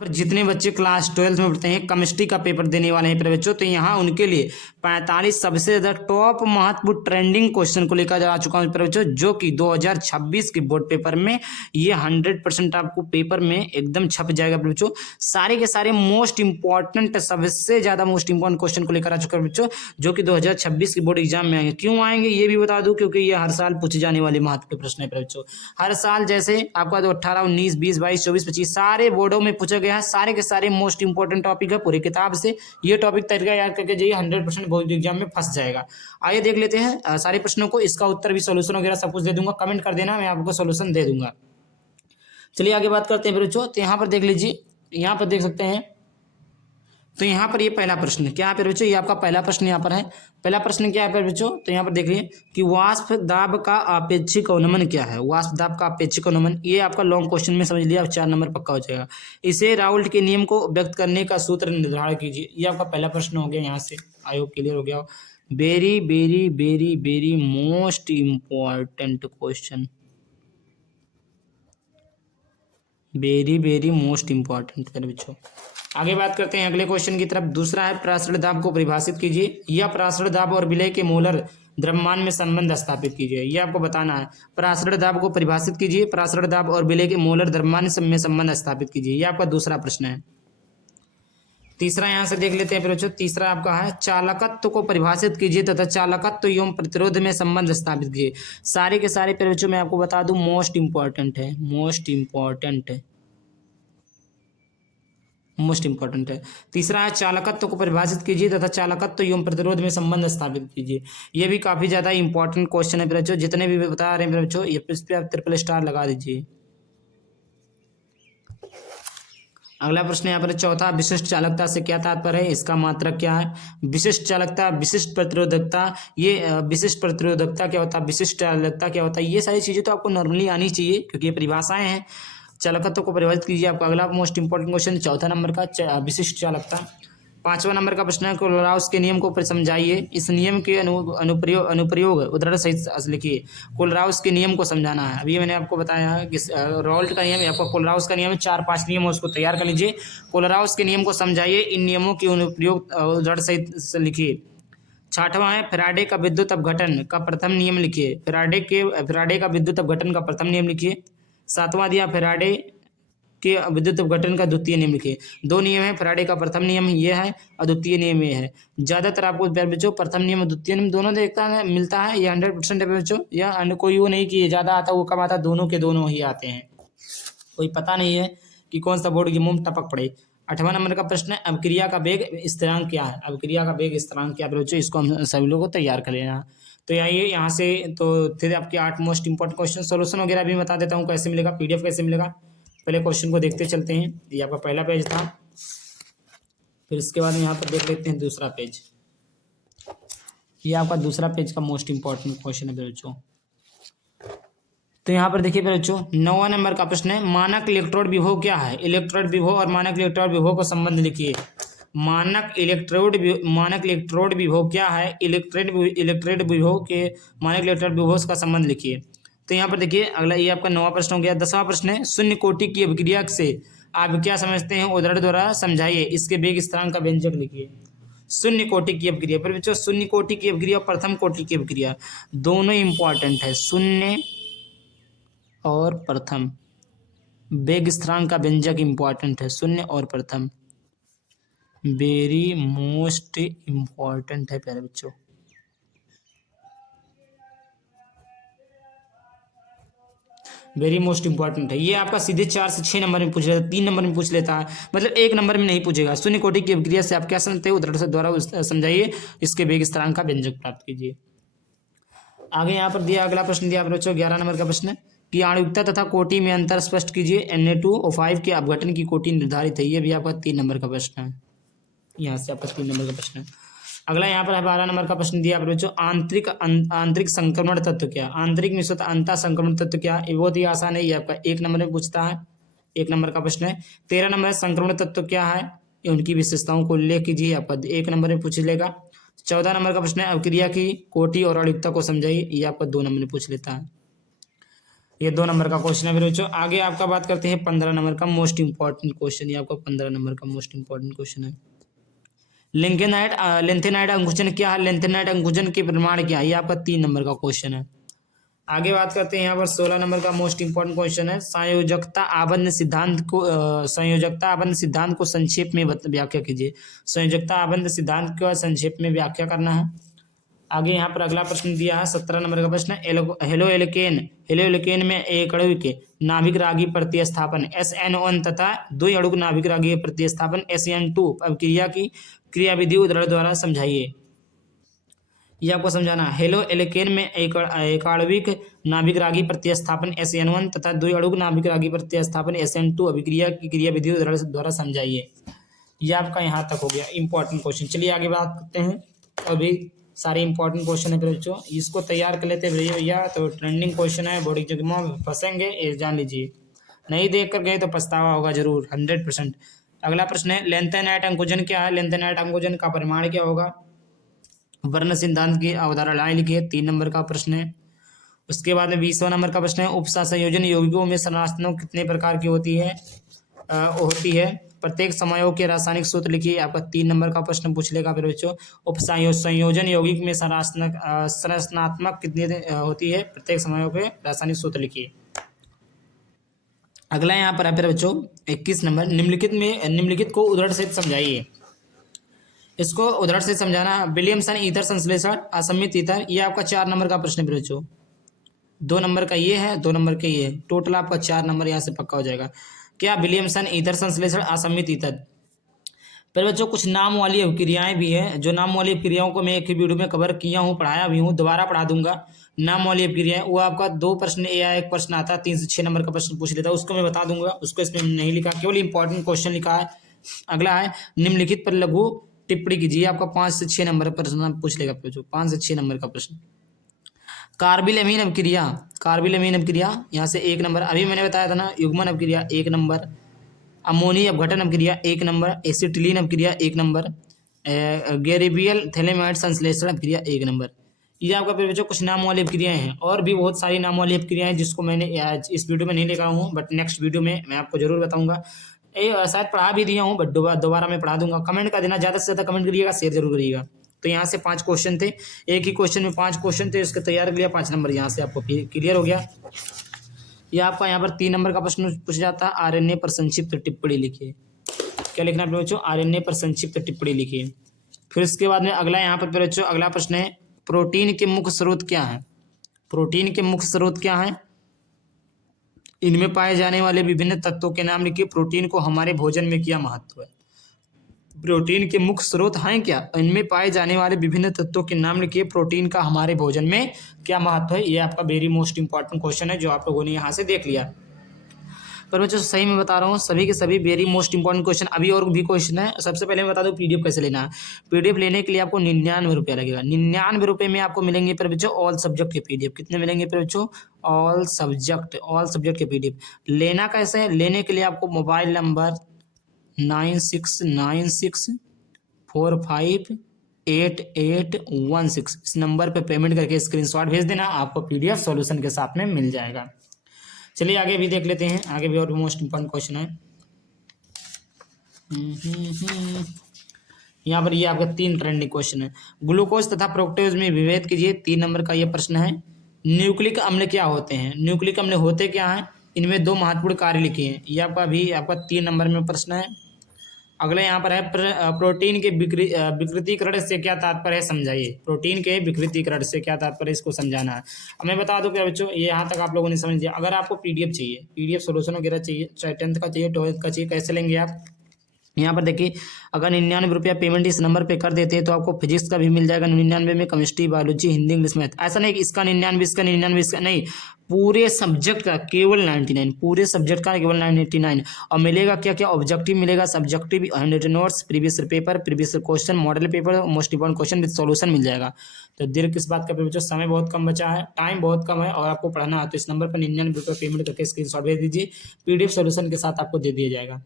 पर जितने बच्चे क्लास 12 में पढ़ते हैं केमिस्ट्री का पेपर देने वाले हैं बच्चों, तो यहाँ उनके लिए 45 सबसे ज़्यादा टॉप महत्वपूर्ण ट्रेंडिंग क्वेश्चन को लेकर जा चुका हूँ बच्चों, जो कि 2026 के बोर्ड पेपर में ये 100% आपको पेपर में एकदम छप जाएगा बच्चों। सारे के सारे मोस्ट इंपॉर्टेंट, सबसे ज़्यादा मोस्ट इंपॉर्टेंट क्वेश्चन को लेकर आ चुका है बच्चों, जो कि 2026 के बोर्ड एग्जाम में आएंगे। क्यों आएंगे ये भी बता दूँ, क्योंकि ये हर साल पूछे जाने वाले महत्वपूर्ण प्रश्न है बच्चों। हर साल जैसे आपका 18, 19, 20, 22, 24, 25 सारे बोर्डों में पूछा गया है, सारे के सारे मोस्ट इंपॉर्टेंट टॉपिक है पूरी किताब से। ये टॉपिक तरीका याद करके जाइए, 100% बोर्ड एग्जाम में फंस जाएगा। आइए देख लेते हैं सारे प्रश्नों को, इसका उत्तर भी सोल्यूशन वगैरह सब कुछ दे दूंगा, कमेंट कर देना, मैं आपको सोल्यूशन दे दूंगा। चलिए आगे बात करते हैं बच्चों। तो यहाँ पर देख लीजिए, यहाँ पर देख सकते हैं, तो यहाँ पर ये पहला प्रश्न क्या है बच्चों, ये आपका पहला प्रश्न यहाँ पर है। पहला प्रश्न क्या है बच्चों, तो यहाँ पर देखिए कि वाष्प दाब का आपेक्षिक अवनमन क्या है। वाष्प दाब का आपेक्षिक अवनमन, ये आपका लॉन्ग क्वेश्चन में समझ लिया, अब 4 नंबर पक्का हो जाएगा। इसे राउल्ट के नियम को व्यक्त करने का सूत्र निर्धारण कीजिए। ये आपका पहला प्रश्न हो गया, यहाँ से आई होप क्लियर हो गया। Very very very very most important question, very very most important है बच्चों। आगे बात करते हैं अगले क्वेश्चन की तरफ। दूसरा है प्रासरण दाब को परिभाषित कीजिए, या प्रासरण दाब और विलय के मोलर द्रव्यमान में संबंध स्थापित कीजिए। ये आपको बताना है, प्रासरण दाब को परिभाषित कीजिए, प्रासरण दाब और विलय के मोलर द्रव्यमान में संबंध स्थापित कीजिए। ये आपका दूसरा प्रश्न है। तीसरा यहां से देख लेते हैं बच्चों। तीसरा आपका है चालकत्व को परिभाषित कीजिए तथा चालकत्व एवं प्रतिरोध में संबंध स्थापित कीजिए। सारे के सारे बच्चों मैं आपको बता दूं मोस्ट इंपॉर्टेंट है, मोस्ट इंपॉर्टेंट है, मोस्ट इंपॉर्टेंट है। तीसरा है चालकत्व को परिभाषित कीजिए तथा चालकत्व एवं प्रतिरोध में संबंध स्थापित कीजिए। ये भी काफी ज्यादा इंपॉर्टेंट क्वेश्चन है बच्चों, जितने भी बता रहे हैं बच्चों, इस पे आप ट्रिपल स्टार लगा दीजिए। अगला प्रश्न यहाँ पर चौथा, विशिष्ट चालकता से क्या तात्पर्य है, इसका मात्रक क्या है। विशिष्ट चालकता, विशिष्ट प्रतिरोधकता, ये विशिष्ट प्रतिरोधकता क्या होता है, विशिष्ट चालकता क्या होता है, ये सारी चीजें तो आपको नॉर्मली आनी चाहिए, क्योंकि ये परिभाषाएं हैं। चालकत्व को परिभाषित कीजिए, आपका अगला मोस्ट इंपॉर्टेंट क्वेश्चन चौथा नंबर का विशिष्ट चालकता। 5वां नंबर का प्रश्न है कोलराउस के नियम को समझाइए। इस नियम के अनुप्रयोग उदाहरण सहित लिखिए। कोलराउस के नियम को समझाना है। अभी मैंने आपको बताया है कि रॉल्ट का नियम, आपका कोलराउस का नियम है, 4-5 नियम है, उसको तैयार कर लीजिए। कोलराउस के नियम को समझाइए, इन नियमों के अनुप्रयोग उदाहरण सहित लिखिए। 6वां है फैराडे का विद्युत अपघटन का प्रथम नियम लिखिए। फैराडे का विद्युत अपघटन का प्रथम नियम लिखिए। 7वां दिया फैराडे के विद्युत अपघटन का द्वितीय नियम लिखिए। 2 नियम है, फैराडे का प्रथम नियम ये है और द्वितीय नियम ये है। ज्यादातर आपको बच्चों प्रथम नियम और द्वितीय नियम दोनों देखता है मिलता है, ये 100% है बच्चों। या अन्य कोई वो नहीं कि ये ज्यादा आता वो कम आता, दोनों के दोनों ही आते हैं, कोई पता नहीं है कि कौन सा बोर्ड की मुंह टपक पड़े। 8वां नंबर का प्रश्न है अभिक्रिया का वेग स्थिरांक क्या है। अभिक्रिया का वेग स्थिरांक क्या है बच्चों, इसको हम सभी लोगों को तैयार कर लेना। तो आइए यहाँ से, तो फिर आपके 8 मोस्ट इंपॉर्टेंट क्वेश्चन सोल्यूशन वगैरह भी बता देता हूँ कैसे मिलेगा, पीडीएफ कैसे मिलेगा। पहले क्वेश्चन को देखते चलते हैं। ये आपका पहला पेज था, फिर इसके बाद यहाँ पर देख लेते हैं दूसरा पेज। ये आपका दूसरा पेज का मोस्ट इंपॉर्टेंट क्वेश्चन है बच्चों। तो यहाँ पर देखिए बच्चों 9वां नंबर का प्रश्न है मानक इलेक्ट्रोड विभव क्या है। इलेक्ट्रोड विभव और मानक इलेक्ट्रोड विभव को संबंध लिखिए। मानक इलेक्ट्रोड विभव क्या है, इलेक्ट्रोड विभव के मानक इलेक्ट्रोड विभव का संबंध लिखिए। तो यहाँ पर देखिए अगला, ये आपका 9वां प्रश्न हो गया। 10वां प्रश्न है शून्य कोटि की अभिक्रिया से आप क्या समझते हैं, उदाहरण द्वारा समझाइए। इसके वेग स्थिरांक का व्यंजक लिखिए। शून्य कोटि की अभिक्रिया पर बच्चों, शून्य कोटि की अभिक्रिया और प्रथम कोटि की अभिक्रिया दोनों इंपॉर्टेंट है। शून्य और प्रथम वेग स्थिरांक का व्यंजक इंपॉर्टेंट है, शून्य और प्रथम वेरी मोस्ट इंपॉर्टेंट है प्यारे बच्चों। वेरी मोस्ट इंपॉर्टेंट है, ये आपका सीधे 4 से 6 नंबर में पूछ लेता है, 3 नंबर में पूछ लेता है, मतलब 1 नंबर में नहीं पूछेगा। शून्य कोटि की अभिक्रिया से आप क्या समझते हैं, उदाहरण से द्वारा समझाइए, इसके वेग स्थिरांक का व्यंजक प्राप्त कीजिए। आगे यहाँ पर दिया अगला प्रश्न दिया बच्चों 11 नंबर का प्रश्न कि आणविकता तथा कोटि में अंतर स्पष्ट कीजिए। Na2O5 के अपघटन की कोटि निर्धारित है। ये भी आपका 3 नंबर का प्रश्न है, यहाँ से आपका 3 नंबर का प्रश्न है। अगला यहाँ पर 12 नंबर का प्रश्न दिया बच्चों आंतरिक संक्रमण तत्व क्या, आंतरिक मिश्रित अंतः संक्रमण तत्व क्या। ये बहुत ही आसान है, ये आपका 1 नंबर में पूछता है, 1 नंबर का प्रश्न है। 13 नंबर संक्रमण तत्व क्या है, उनकी विशेषताओं को उल्लेख कीजिए, आपका 1 नंबर में पूछ लेगा। 14 नंबर का प्रश्न है अभिक्रिया की कोटि और आणविकता को समझाइए, ये आपका 2 नंबर में पूछ लेता है। ये 2 नंबर का क्वेश्चन है मेरे बच्चों। आगे आपका बात करते हैं 15 नंबर का मोस्ट इंपॉर्टेंट क्वेश्चन। ये आपका 15 नंबर का मोस्ट इंपॉर्टेंट क्वेश्चन है। लेंथेनाइट अंकुचन क्या है? लेंथेनाइट अंकुचन के प्रमाण क्या है? ये आपका 3 नंबर का क्वेश्चन है। आगे बात करते हैं यहाँ पर 16 नंबर का मोस्ट इंपॉर्टेंट क्वेश्चन है। संयोजकता आबंध सिद्धांत को संक्षेप में व्याख्या कीजिए। संयोजकता आबंध सिद्धांत को संक्षेप में व्याख्या करना है। आगे यहाँ पर अगला प्रश्न दिया है 17 नंबर का प्रश्न है। हेलोएल्केन में एक अणुक नाभिक रागी प्रतिस्थापन SN1 तथा द्वि अणुक नाभिक रागी प्रतिस्थापन SN2 अभिक्रिया की क्रियाविधि उदाहरण द्वारा समझाइए। ये आपको समझाना है। हेलो एल्केन में एक आणविक नाभिक रागी प्रतिस्थापन SN1 तथा द्वि अणुक नाभिक रागी प्रतिस्थापन SN2 अभिक्रिया की क्रियाविधि उदाहरण द्वारा समझाइए। ये आपका यहाँ तक हो गया इंपॉर्टेंट क्वेश्चन। चलिए आगे बात करते हैं। अभी सारे इंपॉर्टेंट क्वेश्चन है बच्चों, इसको तैयार कर लेते हैं भैया। तो ट्रेंडिंग क्वेश्चन है, बोर्ड एग्जाम में फंसेंगे ये जान लीजिए। नहीं देख कर गए तो पछतावा होगा जरूर 100%। अगला प्रश्न है लेंथेनाइट अंकुचन क्या है? लेंथेनाइट अंकुचन का परिमाण क्या होगा? वर्ण सिद्धांत की अवधारणाएं लिखिए। 3 नंबर का प्रश्न है। उसके बाद में 20वां नंबर का प्रश्न है उपसंयोजन यौगिकों में संरचना कितने प्रकार की होती है? प्रत्येक समयोग के रासायनिक सूत्र लिखिए। आपका 3 नंबर का प्रश्न पूछ लेगा फिर बच्चों। संयोजन यौगिक में संरचनात्मक कितनी होती है? प्रत्येक समयोग के रासायनिक सूत्र लिखिए। अगला यहाँ पर है फिर बच्चों 21 नंबर। निम्नलिखित को उदाहरण से समझाइए। इसको उदाहरण से समझाना। विलियमसन ईथर संश्लेषण, असमित ईथर। ये आपका 4 नंबर का प्रश्न है बच्चों। 2 नंबर का ये है, 2 नंबर का ये है, टोटल आपका 4 नंबर यहाँ से पक्का हो जाएगा। क्या? विलियमसन ईथर संश्लेषण, असमित ईथर। फिर बच्चों कुछ नाम वाली अभिक्रियाएं भी है। जो नाम वाली अभिक्रियाओं को मैं एक ही वीडियो में कवर किया हूँ, पढ़ाया भी हूँ, दोबारा पढ़ा दूंगा। नाम वाली अभिक्रियाएं वो आपका 2 प्रश्न या 1 प्रश्न आता है, 3 से 6 नंबर का प्रश्न पूछ लेता है, उसको मैं बता दूंगा। उसको इसमें नहीं लिखा, केवल इंपॉर्टेंट क्वेश्चन लिखा है। अगला है निम्नलिखित पर लघु टिप्पणी कीजिए। आपका 5 से 6 नंबर प्रश्न पूछ लेगा बच्चों, 5 से 6 नंबर का प्रश्न। कार्बिल अमीन अभिक्रिया यहाँ से 1 नंबर। अभी मैंने बताया था ना, युग्मन अभिक्रिया 1 नंबर, अमोनी अपघटन अभिक्रिया 1 नंबर, एसिटिलीन अभिक्रिया 1 नंबर, गैरिबियल थैलेमाइड संश्लेषण अभिक्रिया 1 नंबर। ये आपका फिर बच्चों कुछ नाम वाली अभिक्रियाएं हैं, और भी बहुत सारी नाम वाली अभिक्रियाएं हैं जिसको मैंने इस वीडियो में नहीं लेकर हूँ, बट नेक्स्ट वीडियो में मैं आपको जरूर बताऊंगा। शायद पढ़ा भी दिया हूँ, बट दोबारा मैं पढ़ा दूंगा। कमेंट का देना, ज़्यादा से ज़्यादा कमेंट करिएगा, शेयर जरूर करिएगा। तो यहाँ से 5 क्वेश्चन थे, एक ही क्वेश्चन में 5 क्वेश्चन थे, इसके तैयार कर लिया, 5 नंबर यहाँ से आपको क्लियर हो गया। ये आपका यहाँ पर 3 नंबर का प्रश्न पूछ जाता है। आरएनए पर संक्षिप्त टिप्पणी लिखिए। क्या लिखना है बच्चों? आरएनए पर संक्षिप्त टिप्पणी लिखिए। फिर इसके बाद में अगला यहाँ पर बच्चों अगला प्रश्न है प्रोटीन के मुख्य स्रोत क्या है? प्रोटीन के मुख्य स्रोत क्या है? इनमें पाए जाने वाले विभिन्न तत्वों के नाम लिखिए। प्रोटीन को हमारे भोजन में क्या महत्व है? प्रोटीन के मुख्य स्रोत हैं क्या? इनमें पाए जाने वाले विभिन्न तत्वों के नाम लिखिए। प्रोटीन का हमारे भोजन में क्या महत्व है? ये आपका वेरी मोस्ट इंपॉर्टेंट क्वेश्चन है जो आप लोगों ने यहाँ से देख लिया। पर बच्चों सही में बता रहा हूँ, सभी के सभी वेरी मोस्ट इंपॉर्टेंट क्वेश्चन। अभी और भी क्वेश्चन है। सबसे पहले मैं बता दूँ पीडीएफ कैसे लेना है। पीडीएफ लेने के लिए आपको 99 रुपया लगेगा। 99 रुपये में आपको मिलेंगे पर बच्चों ऑल सब्जेक्ट के पीडीएफ। कितने मिलेंगे पर बच्चों? ऑल सब्जेक्ट के पीडीएफ। लेना कैसे है? लेने के लिए आपको मोबाइल नंबर 9696458816 इस नंबर पे पेमेंट करके स्क्रीनशॉट भेज देना, आपको पीडीएफ सॉल्यूशन के साथ में मिल जाएगा। चलिए आगे भी देख लेते हैं। आगे भी और भी मोस्ट इंपॉर्टेंट क्वेश्चन है। यहाँ पर ये आपका 3 ट्रेंडिंग क्वेश्चन है। ग्लूकोज तथा फ्रुक्टोज में विभेद कीजिए। 3 नंबर का ये प्रश्न है। न्यूक्लिक अम्ल क्या होते हैं? न्यूक्लिक अम्ल होते क्या हैं? इनमें 2 महत्वपूर्ण कार्य लिखे हैं। ये आपका 3 नंबर में प्रश्न है। अगले यहाँ पर है प्रोटीन के विकृतीकरण से क्या तात्पर्य है? समझाइए। प्रोटीन के विकृतीकरण से क्या तात्पर्य है, इसको समझाना है। अब मैं बता दूं क्या बच्चों, ये यहाँ तक आप लोगों ने समझ लिया। अगर आपको पीडीएफ चाहिए, पीडीएफ सॉल्यूशन वगैरह चाहिए, चाहे 10th का चाहिए, 12th का चाहिए, कैसे लेंगे आप? यहाँ पर देखिए, अगर 99 रुपया पेमेंट इस नंबर पे कर देते हैं तो आपको फिजिक्स का भी मिल जाएगा 99 में, chemistry, biology, Hindi, English, math. ऐसा नहीं कि इसका 99, इसका 99, इसका नहीं, पूरे सब्जेक्ट का केवल 99, पूरे सब्जेक्ट का केवल 99। और मिलेगा क्या क्या? ऑब्जेक्टिव मिलेगा, subjective, hand notes, previous paper, previous question, model paper, most important question with solution मिल जाएगा। तो देर किस बात का? बच्चों समय बहुत कम बचा है, टाइम बहुत कम है और आपको पढ़ना है, तो इस नंबर पर 99 रुपये पेमेंट करके स्क्रीनशॉट भेज दीजिए, पीडीएफ सॉल्यूशन के साथ आपको दे दिया जाएगा।